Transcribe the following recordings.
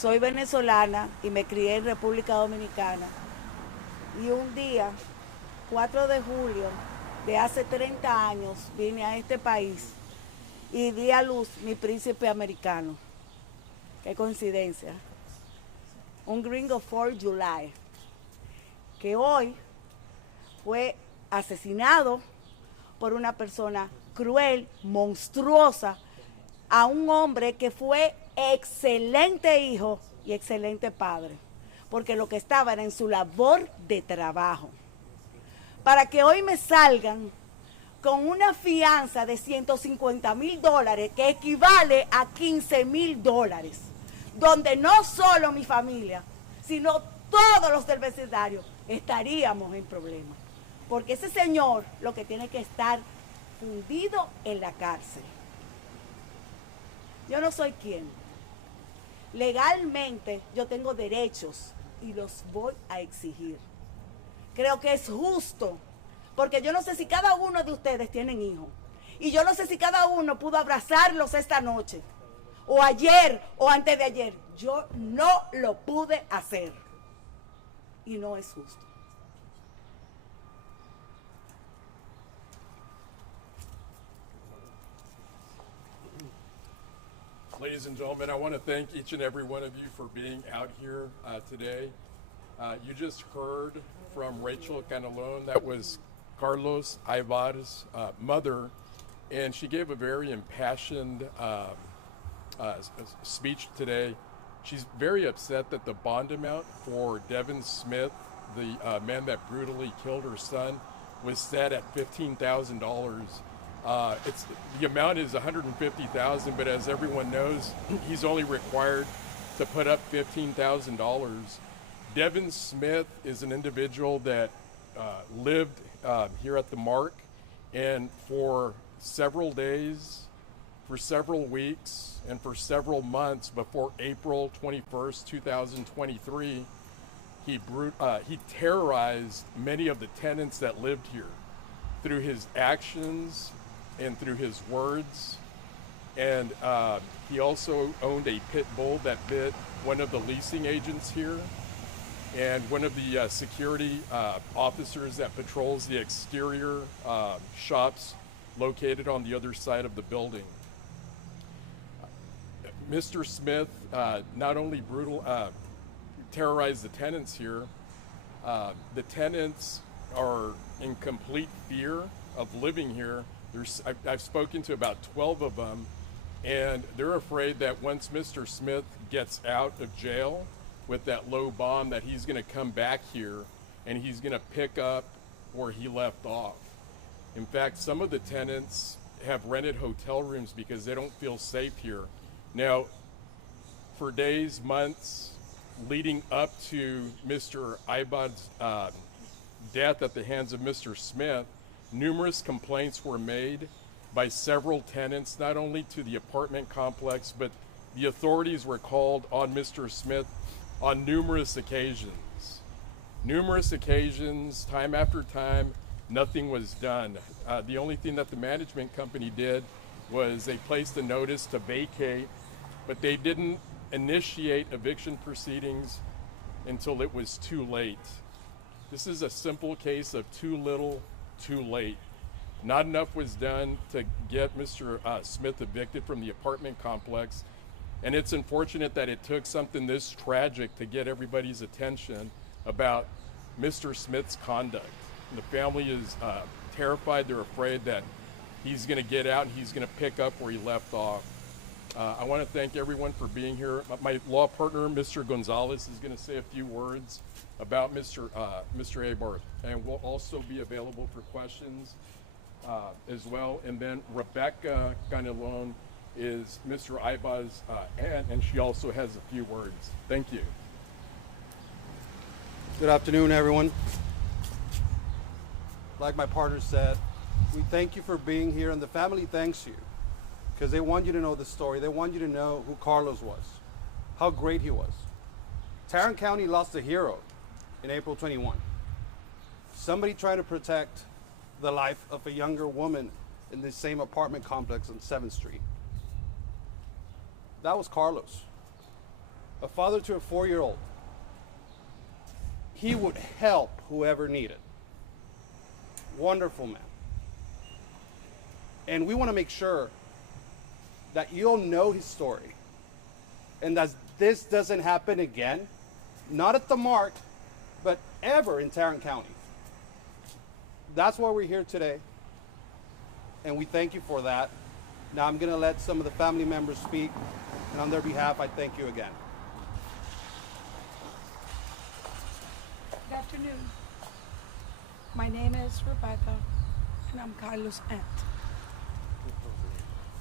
Soy venezolana y me crié en República Dominicana. Y un día, 4 de julio de hace 30 años, vine a este país y di a luz mi príncipe americano. Qué coincidencia. Un gringo 4 de July, que hoy fue asesinado por una persona cruel, monstruosa, a un hombre que fue excelente hijo y excelente padre, porque lo que estaba era en su labor de trabajo. Para que hoy me salgan con una fianza de $150,000, que equivale a $15,000, donde no solo mi familia, sino todos los del vecindario estaríamos en problemas. Porque ese señor lo que tiene que estar fundido en la cárcel. Yo no soy quien. Legalmente yo tengo derechos y los voy a exigir. Creo que es justo, porque yo no sé si cada uno de ustedes tienen hijos. Y yo no sé si cada uno pudo abrazarlos esta noche, o ayer, o antes de ayer. Yo no lo pude hacer. Y no es justo. Ladies and gentlemen, I want to thank each and every one of you for being out here today. You just heard from Rachel Canelon, that was Carlos Aybar's mother, and she gave a very impassioned speech today. She's very upset that the bond amount for Devin Smith, the man that brutally killed her son, was set at $15,000. The amount is $150,000, but as everyone knows, he's only required to put up $15,000. Devin Smith is an individual that lived here at the Mark, and for several days, for several weeks, and for several months before April 21st, 2023, he terrorized many of the tenants that lived here through his actions and through his words. And he also owned a pit bull that bit one of the leasing agents here and one of the security officers that patrols the exterior shops located on the other side of the building. Mr. Smith not only terrorized the tenants here, the tenants are in complete fear of living here. I've spoken to about 12 of them, and they're afraid that once Mr. Smith gets out of jail with that low bond, that he's going to come back here and he's going to pick up where he left off. In fact, some of the tenants have rented hotel rooms because they don't feel safe here. Now, for days, months leading up to Mr. Aybar's death at the hands of Mr. Smith, numerous complaints were made by several tenants, not only to the apartment complex, but the authorities were called on Mr. Smith on numerous occasions. Numerous occasions, time after time, nothing was done. The only thing that the management company did was they placed a notice to vacate, but they didn't initiate eviction proceedings until it was too late. This is a simple case of too little, too late. Not enough was done to get Mr. Smith evicted from the apartment complex, and it's unfortunate that it took something this tragic to get everybody's attention about Mr. Smith's conduct. And the family is terrified. They're afraid that he's going to get out and he's going to pick up where he left off. I want to thank everyone for being here. My law partner, Mr. Gonzalez, is going to say a few words about Mr. Aybar, and will also be available for questions as well. And then Rebecca Canelon is Mr. Aybar's aunt, and she also has a few words. Thank you. Good afternoon, everyone. Like my partner said, we thank you for being here, and the family thanks you because they want you to know the story. They want you to know who Carlos was, how great he was. Tarrant County lost a hero in April 21. Somebody trying to protect the life of a younger woman in the same apartment complex on 7th Street. That was Carlos. a father to a 4-year-old. He would help whoever needed. Wonderful man. And we want to make sure that you'll know his story and that this doesn't happen again, not at the Mark, but ever in Tarrant County. That's why we're here today, and we thank you for that. Now I'm going to let some of the family members speak, and on their behalf, I thank you again. Good afternoon. My name is Rebecca, and I'm Carlos' aunt.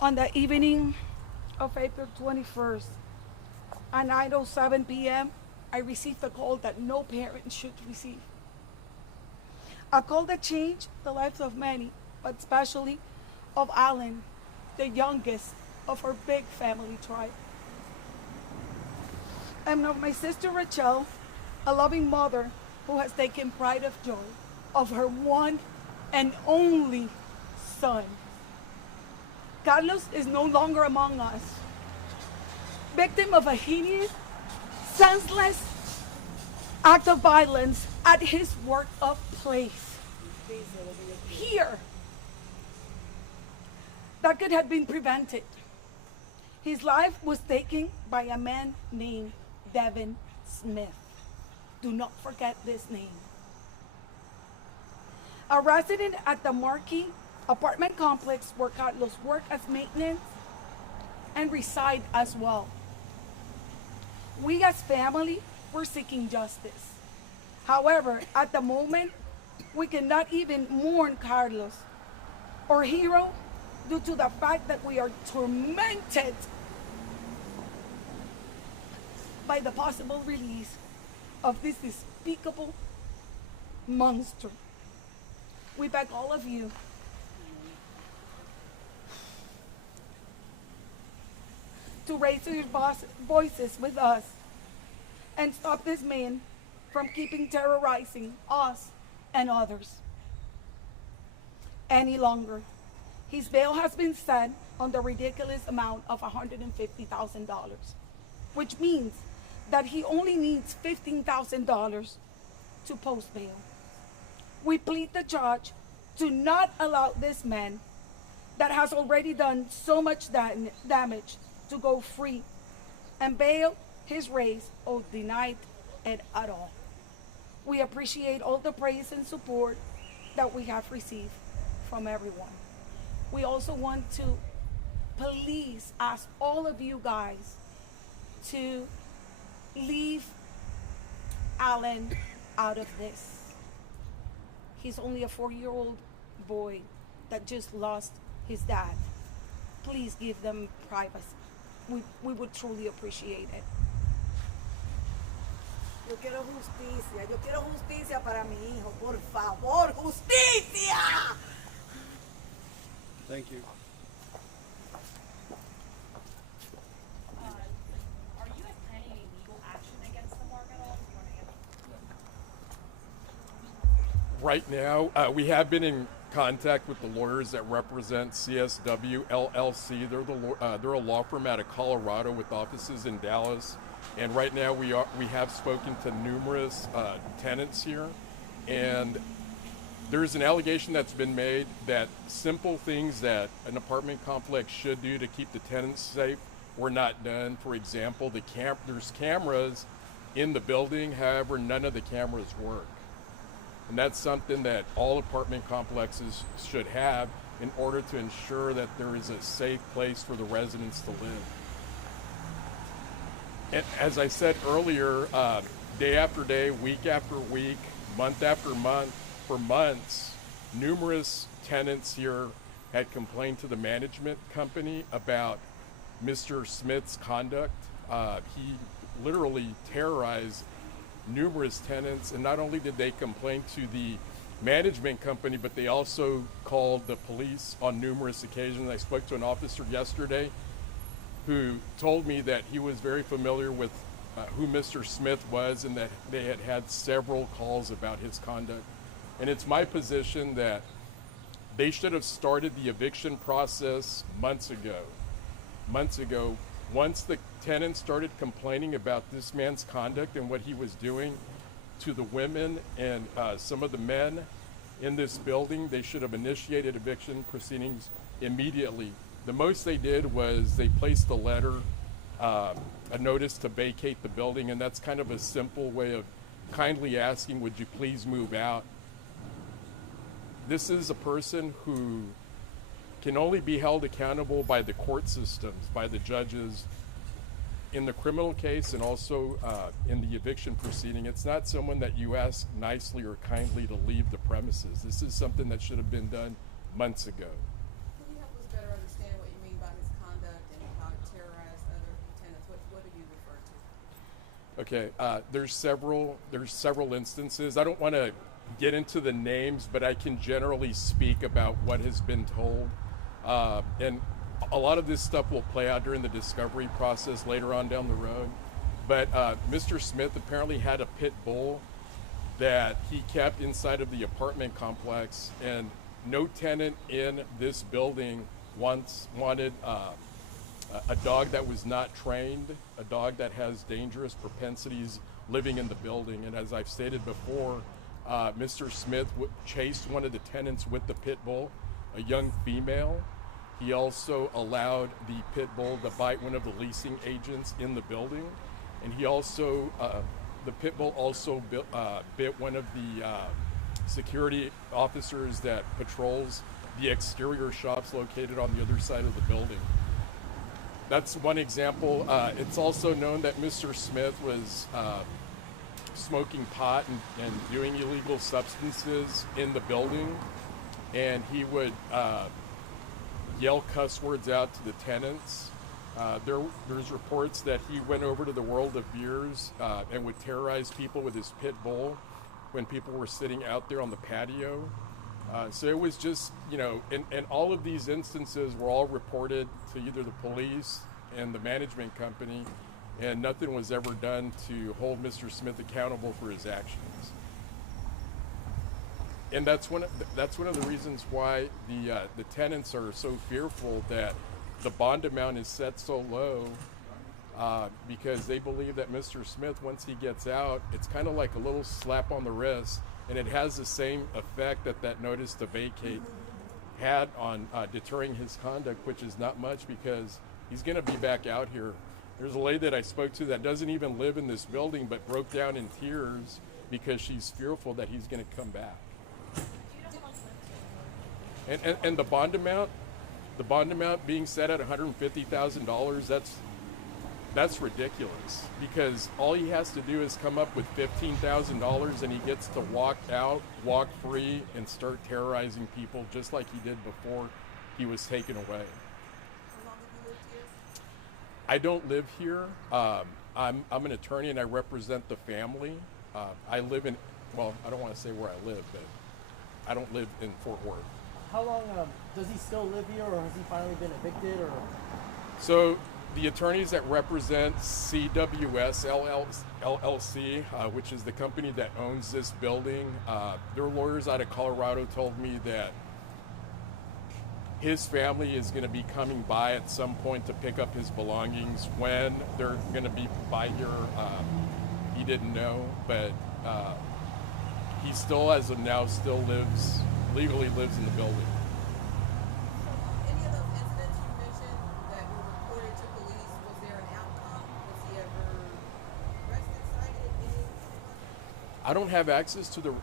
On the evening of April 21st, at 9:07 p.m., I received a call that no parent should receive. A call that changed the lives of many, but especially of Alan, the youngest of her big family tribe. And of my sister Rachel, a loving mother who has taken pride of joy of her one and only son. Carlos is no longer among us. Victim of a hideous, senseless act of violence at his work of place. Here, that could have been prevented. His life was taken by a man named Devin Smith. Do not forget this name. A resident at the Marquee apartment complex where Carlos worked as maintenance and reside as well. We as family were seeking justice. However, at the moment, we cannot even mourn Carlos, our hero, due to the fact that we are tormented by the possible release of this despicable monster. We beg all of you to raise your voices with us and stop this man from keeping terrorizing us and others any longer. His bail has been set on the ridiculous amount of $150,000, which means that he only needs $15,000 to post bail. We plead the judge to not allow this man that has already done so much damage to go free, and bail his raise or denied it at all. We appreciate all the praise and support that we have received from everyone. We also want to please ask all of you guys to leave Alan out of this. He's only a 4-year-old boy that just lost his dad. Please give them privacy. We would truly appreciate it. Yo quiero justicia para mi hijo, por favor, justicia. Thank you. Are you guys planning any legal action against the Mark at all? Right now, we have been in contact with the lawyers that represent CSW LLC. They're a law firm out of Colorado with offices in Dallas. And right now we have spoken to numerous tenants here, and there's an allegation that's been made that simple things that an apartment complex should do to keep the tenants safe were not done. For example, there's cameras in the building, however, none of the cameras work. And that's something that all apartment complexes should have in order to ensure that there is a safe place for the residents to live. And as I said earlier, day after day, week after week, month after month, for months, numerous tenants here had complained to the management company about Mr. Smith's conduct. He literally terrorized numerous tenants, and not only did they complain to the management company, but they also called the police on numerous occasions. I spoke to an officer yesterday who told me that he was very familiar with who Mr. Smith was and that they had had several calls about his conduct. And it's my position that they should have started the eviction process months ago. Once the tenants started complaining about this man's conduct and what he was doing to the women and some of the men in this building, they should have initiated eviction proceedings immediately. The most they did was they placed a letter, a notice to vacate the building, and that's kind of a simple way of kindly asking, would you please move out? This is a person who can only be held accountable by the court systems, by the judges. In the criminal case and also in the eviction proceeding, it's not someone that you ask nicely or kindly to leave the premises. This is something that should have been done months ago. Can you help us better understand what you mean by his conduct and how it terrorized other tenants? What do you refer to? Okay, there's several instances. I don't want to get into the names, but I can generally speak about what has been told. And a lot of this stuff will play out during the discovery process later on down the road. But Mr. Smith apparently had a pit bull that he kept inside of the apartment complex, and no tenant in this building once wanted a dog that was not trained, a dog that has dangerous propensities living in the building. And as I've stated before, Mr. Smith chased one of the tenants with the pit bull, a young female. He also allowed the pit bull to bite one of the leasing agents in the building. And he also, the pit bull also bit one of the security officers that patrols the exterior shops located on the other side of the building. That's one example. It's also known that Mr. Smith was smoking pot and doing illegal substances in the building. And he would yell cuss words out to the tenants. There's reports that he went over to the World of Beers and would terrorize people with his pit bull when people were sitting out there on the patio. So it was just, and all of these instances were all reported to either the police and the management company, and nothing was ever done to hold Mr. Smith accountable for his actions. And that's one of the reasons why the tenants are so fearful that the bond amount is set so low, because they believe that Mr. Smith, once he gets out, it's kind of like a little slap on the wrist, and it has the same effect that notice to vacate had on deterring his conduct, which is not much because he's going to be back out here. There's a lady that I spoke to that doesn't even live in this building but broke down in tears because she's fearful that he's going to come back. And the bond amount being set at $150,000, that's ridiculous, because all he has to do is come up with $15,000 and he gets to walk out, walk free, and start terrorizing people just like he did before he was taken away. How long have you lived here? I don't live here. I'm an attorney and I represent the family. I live in, well, I don't want to say where I live, but I don't live in Fort Worth. How long does he still live here, or has he finally been evicted? Or So the attorneys that represent CWS LLC, which is the company that owns this building, their lawyers out of Colorado told me that his family is going to be coming by at some point to pick up his belongings. When they're going to be by here, he didn't know, but he still, as of now, legally lives in the building. Any of those incidents you mentioned that were reported to police, was there an outcome? Was he ever arrested, cited, anything? I don't have access to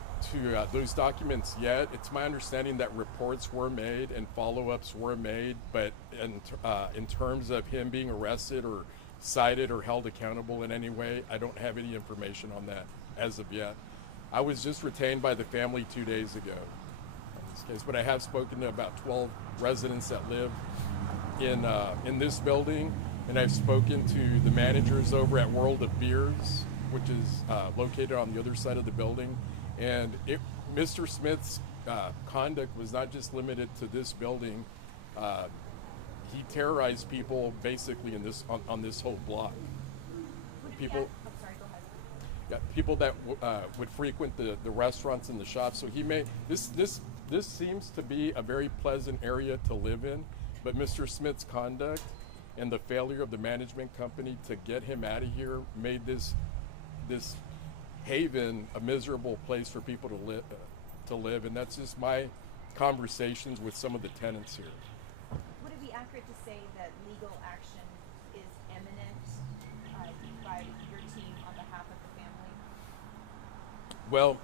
those documents yet. It's my understanding that reports were made and follow-ups were made, but in terms of him being arrested or cited or held accountable in any way, I don't have any information on that as of yet. I was just retained by the family 2 days ago on this case, but I have spoken to about 12 residents that live in this building, and I've spoken to the managers over at World of Beers, which is located on the other side of the building. And Mr. Smith's conduct was not just limited to this building. He terrorized people basically on this whole block. People. Yeah, people that would frequent the restaurants and the shops. So he this seems to be a very pleasant area to live in, but Mr. Smith's conduct and the failure of the management company to get him out of here made this haven a miserable place for people to live, and that's just my conversations with some of the tenants here. Would it be accurate to say that legal action is imminent by your team on behalf of the family? Well,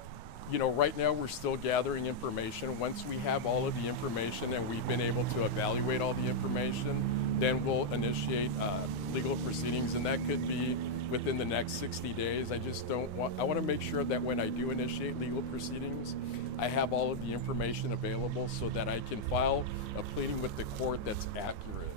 you know, right now we're still gathering information. Once we have all of the information and we've been able to evaluate all the information, then we'll initiate legal proceedings, and that could be within the next 60 days. I want to make sure that when I do initiate legal proceedings, I have all of the information available so that I can file a pleading with the court that's accurate.